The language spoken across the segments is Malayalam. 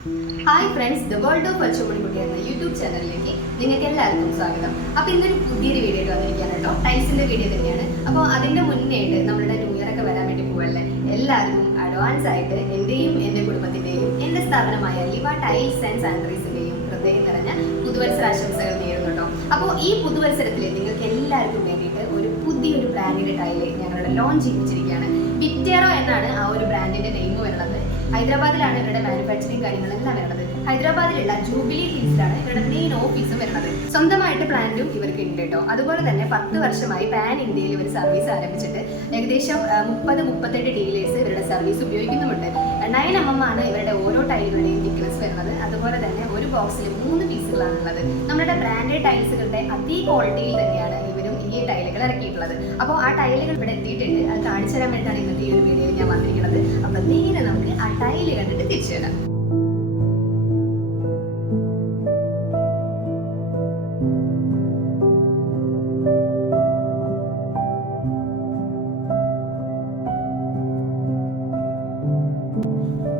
Hi friends the world of പച്ചമണിക്കുട്ടി എന്ന യൂട്യൂബ് ചാനലിലേക്ക് നിങ്ങൾക്ക് എല്ലാവർക്കും സ്വാഗതം. അപ്പോൾ ഇന്നൊരു പുതിയൊരു വീഡിയോ വന്നിരിക്കുകയാണ് കേട്ടോ. ടൈൽസിന്റെ വീഡിയോ തന്നെയാണ്. അപ്പോൾ അതിന്റെ മുന്നേട്ട് നമ്മളുടെ ന്യൂ ഇയർ ഒക്കെ വരാൻ വേണ്ടി പോവല്ലേ എല്ലാവർക്കും അഡ്വാൻസ് ആയിട്ട് എന്റെയും എന്റെ കുടുംബത്തിന്റെയും എന്റെ സ്ഥാപനമായ ലിവ ടൈൽസ് ആൻഡ് സാനിറ്ററീസിന്റെയും ഹൃദയം നിറഞ്ഞ പുതുവത്സരാശംസകൾ നേരുന്നുണ്ടോ അപ്പോൾ ഈ പുതുവത്സരത്തിൽ നിങ്ങൾക്ക് എല്ലാവർക്കും വേണ്ടിയിട്ട് ഒരു പുതിയൊരു ബ്രാൻഡിന്റെ ടൈൽ ഞങ്ങളുടെ ലോഞ്ച് ചെയ്യിപ്പിച്ചിരിക്കുകയാണ് വിറ്റേറോ എന്നാണ് ആ ഒരു ബ്രാൻഡിന്റെ നെയിം വരുന്നത് ഹൈദരാബാദിലാണ് ഇവരുടെ മാനുഫാക്ചറിങ് കാര്യങ്ങളെല്ലാം വരുന്നത്. ഹൈദരാബാദിലുള്ള ജൂബിലി ഹിൽസിലാണ് ഇവരുടെ മെയിൻ ഓഫീസും വരുന്നത്. സ്വന്തമായിട്ട് പ്ലാന്റും ഇവർക്ക് ഉണ്ട് കേട്ടോ അതുപോലെ തന്നെ പത്ത് വർഷമായി പാൻ ഇന്ത്യയിൽ ഇവർ സർവീസ് ആരംഭിച്ചിട്ട് ഏകദേശം മുപ്പത് മുപ്പത്തെട്ട് ഡീലേഴ്സ് ഇവരുടെ സർവീസ് ഉപയോഗിക്കുന്നുമുണ്ട്. നയൻ എം എം ആണ് ഇവരുടെ ഓരോ ടൈലുകളുടെയും തിക്നെസ് വരുന്നത്. അതുപോലെ തന്നെ ഒരു ബോക്സിൽ മൂന്ന് പീസുകളാണ് ഉള്ളത്. നമ്മുടെ ബ്രാൻഡഡ് ടൈൽസുകളുടെ അതേ ക്വാളിറ്റിയിൽ തന്നെയാണ് ഇവരും ഈ ടൈലുകൾ ഇറക്കിയിട്ടുള്ളത്. അപ്പോൾ ആ ടൈലുകൾ ഇവിടെ എത്തിയിട്ടുണ്ട്. അത് കാണിച്ചു തരാൻ വേണ്ടിയിട്ടാണ് ഇന്നത്തെ ഈ ഒരു വീഡിയോ ഞാൻ വന്നിരിക്കുന്നത്. നമുക്ക് ആ ടൈൽ കണ്ടിട്ട് തിരിച്ചു വരാം.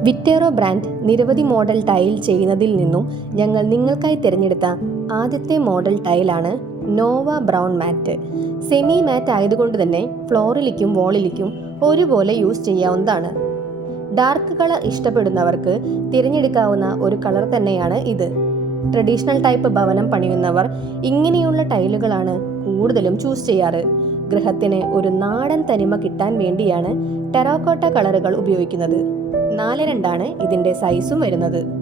വിറ്റേറോ ബ്രാൻഡ് നിരവധി മോഡൽ ടൈൽ ചെയ്യുന്നതിൽ നിന്നും ഞങ്ങൾ നിങ്ങൾക്കായി തിരഞ്ഞെടുത്ത ആദ്യത്തെ മോഡൽ ടൈലാണ് Nova brown matt. Semi matt ആയതുകൊണ്ട് തന്നെ ഫ്ലോറിലേക്കും വോളിലേക്കും ഒരുപോലെ യൂസ് ചെയ്യാവുന്നതാണ്. ഡാർക്ക് കളർ ഇഷ്ടപ്പെടുന്നവർക്ക് തിരഞ്ഞെടുക്കാവുന്ന ഒരു കളർ തന്നെയാണ് ഇത്. ട്രഡീഷണൽ ടൈപ്പ് ഭവനം പണിയുന്നവർ ഇങ്ങനെയുള്ള ടൈലുകളാണ് കൂടുതലും ചൂസ് ചെയ്യാറ്. ഗൃഹത്തിന് ഒരു നാടൻ തനിമ കിട്ടാൻ വേണ്ടിയാണ് ടെറാക്കോട്ട കളറുകൾ ഉപയോഗിക്കുന്നത്. നാല് രണ്ടാണ് ഇതിന്റെ സൈസും വരുന്നത്.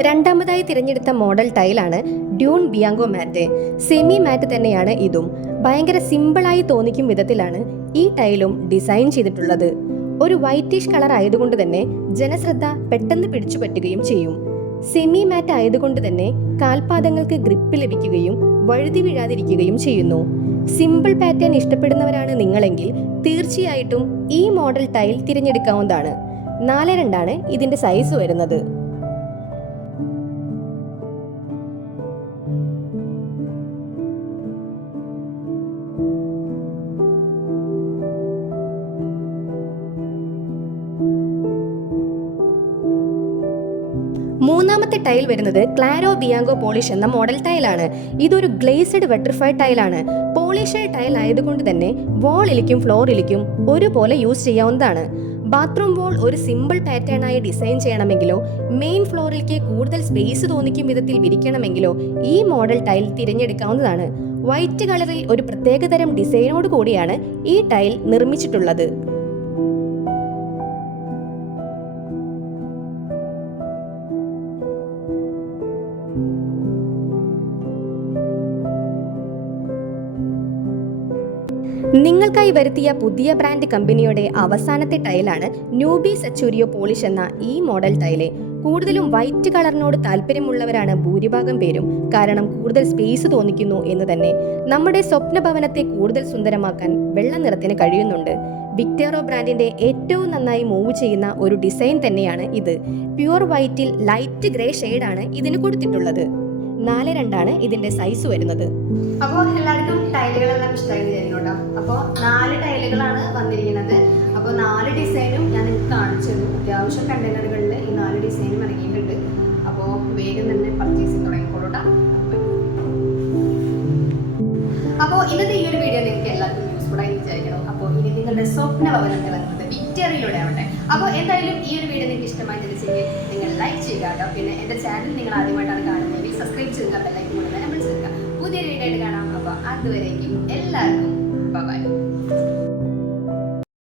രണ്ടാമതായി തിരഞ്ഞെടുത്ത മോഡൽ ടൈലാണ് Dune Bianco matt. Semi matt തന്നെയാണ് ഇതും. ഭയങ്കര സിമ്പിളായി തോന്നിക്കും വിധത്തിലാണ് ഈ ടൈലും ഡിസൈൻ ചെയ്തിട്ടുള്ളത്. ഒരു വൈറ്റിഷ് കളർ ആയതുകൊണ്ട് തന്നെ ജനശ്രദ്ധ പെട്ടെന്ന് പിടിച്ചു പറ്റുകയും ചെയ്യും. സെമി മാറ്റ് ആയതുകൊണ്ട് തന്നെ കാൽപാദങ്ങൾക്ക് ഗ്രിപ്പ് ലഭിക്കുകയും വഴുതി വീഴാതിരിക്കുകയും ചെയ്യുന്നു. സിമ്പിൾ പാറ്റേൺ ഇഷ്ടപ്പെടുന്നവരാണ് നിങ്ങളെങ്കിൽ തീർച്ചയായിട്ടും ഈ മോഡൽ ടൈൽ തിരഞ്ഞെടുക്കാവുന്നതാണ്. നാല് രണ്ടാണ് ഇതിന്റെ സൈസ് വരുന്നത്. മൂന്നാമത്തെ ടൈൽ വരുന്നത് ക്ലാരോ ബിയാങ്കോ പോളിഷ് എന്ന മോഡൽ ടൈലാണ്. ഇതൊരു ഗ്ലേസ്ഡ് വെട്രിഫൈഡ് ടൈലാണ്. പോളിഷഡ് ടൈൽ ആയതുകൊണ്ട് തന്നെ വാളിലേക്കും ഫ്ലോറിലേക്കും ഒരുപോലെ യൂസ് ചെയ്യാവുന്നതാണ്. ബാത്റൂം വോൾ ഒരു സിമ്പിൾ പാറ്റേൺ ആയി ഡിസൈൻ ചെയ്യണമെങ്കിലോ മെയിൻ ഫ്ലോറിലേക്ക് കൂടുതൽ സ്പേസ് തോന്നിക്കും വിധത്തിൽ വിരിക്കണമെങ്കിലോ ഈ മോഡൽ ടൈൽ തിരഞ്ഞെടുക്കാവുന്നതാണ്. വൈറ്റ് കളറിൽ ഒരു പ്രത്യേകതരം ഡിസൈനോട് കൂടിയാണ് ഈ ടൈൽ നിർമ്മിച്ചിട്ടുള്ളത്. നിങ്ങൾക്കായി വരുത്തിയ പുതിയ ബ്രാൻഡ് കമ്പനിയുടെ അവസാനത്തെ ടൈലാണ് ന്യൂബി സച്ചൂരിയോ പോളിഷ് എന്ന ഈ മോഡൽ ടൈൽ. കൂടുതലും വൈറ്റ് കളറിനോട് താല്പര്യമുള്ളവരാണ് ഭൂരിഭാഗം പേരും. കാരണം കൂടുതൽ സ്പേസ് തോന്നിക്കുന്നു എന്ന് തന്നെ. നമ്മുടെ സ്വപ്ന ഭവനത്തെ കൂടുതൽ സുന്ദരമാക്കാൻ വെള്ള നിറത്തിന് കഴിയുന്നുണ്ട്. വിക്ടേറോ ബ്രാൻഡിന്റെ ഏറ്റവും നന്നായി മൂവ് ചെയ്യുന്ന ഒരു ഡിസൈൻ തന്നെയാണ് ഇത്. പ്യുവർ വൈറ്റിൽ ലൈറ്റ് ഗ്രേ ഷെയ്ഡാണ് ഇതിന് കൊടുത്തിട്ടുള്ളത്. നാല് രണ്ടാണ് ഇതിന്റെ സൈസ് വരുന്നത്. അപ്പോൾ എല്ലാവർക്കും ടൈലുകളെല്ലാം ഇഷ്ടമായി തരുന്നുണ്ടോ? അപ്പോൾ നാല് ടൈലുകളാണ് വന്നിരിക്കുന്നത്. അപ്പോൾ നാല് ഡിസൈനും ഞാൻ നിങ്ങൾക്ക് കാണിച്ചു തന്നു അത്യാവശ്യം കണ്ടെയ്നറുകളിൽ ഈ നാല് ഡിസൈനും ഇറങ്ങിയിട്ടുണ്ട്. അപ്പോൾ വേഗം തന്നെ പർച്ചേസിങ് തുടങ്ങിക്കോളൂട്ടാ. അപ്പോൾ ഇന്നത്തെ ഈ ഒരു വീഡിയോ നിങ്ങൾക്ക് എല്ലാവർക്കും യൂസ്ഫുൾ ആയി വിചാരിക്കണം. അപ്പോൾ ഇനി നിങ്ങളുടെ സ്വപ്ന ഭവനം ഇറങ്ങുന്നത് വിക്ടറിയിലൂടെ ആവട്ടെ. അപ്പോൾ എന്തായാലും ഈ ഒരു വീഡിയോ നിങ്ങൾക്ക് ഇഷ്ടമായി തിരിച്ചെങ്കിൽ നിങ്ങൾ ലൈക്ക് ചെയ്യുക കേട്ടോ. പിന്നെ എന്റെ ചാനൽ നിങ്ങൾ ആദ്യമായിട്ടാണ് കാണുന്നതെങ്കിൽ സബ്സ്ക്രൈബ് ചെയ്യുക ബെല്ലൈക്കും കൂടെ നമ്മൾ ചേർക്കുക പുതിയൊരു വീഡിയോ ആയിട്ട് കാണാം. അപ്പോൾ അതുവരേക്കും എല്ലാവർക്കും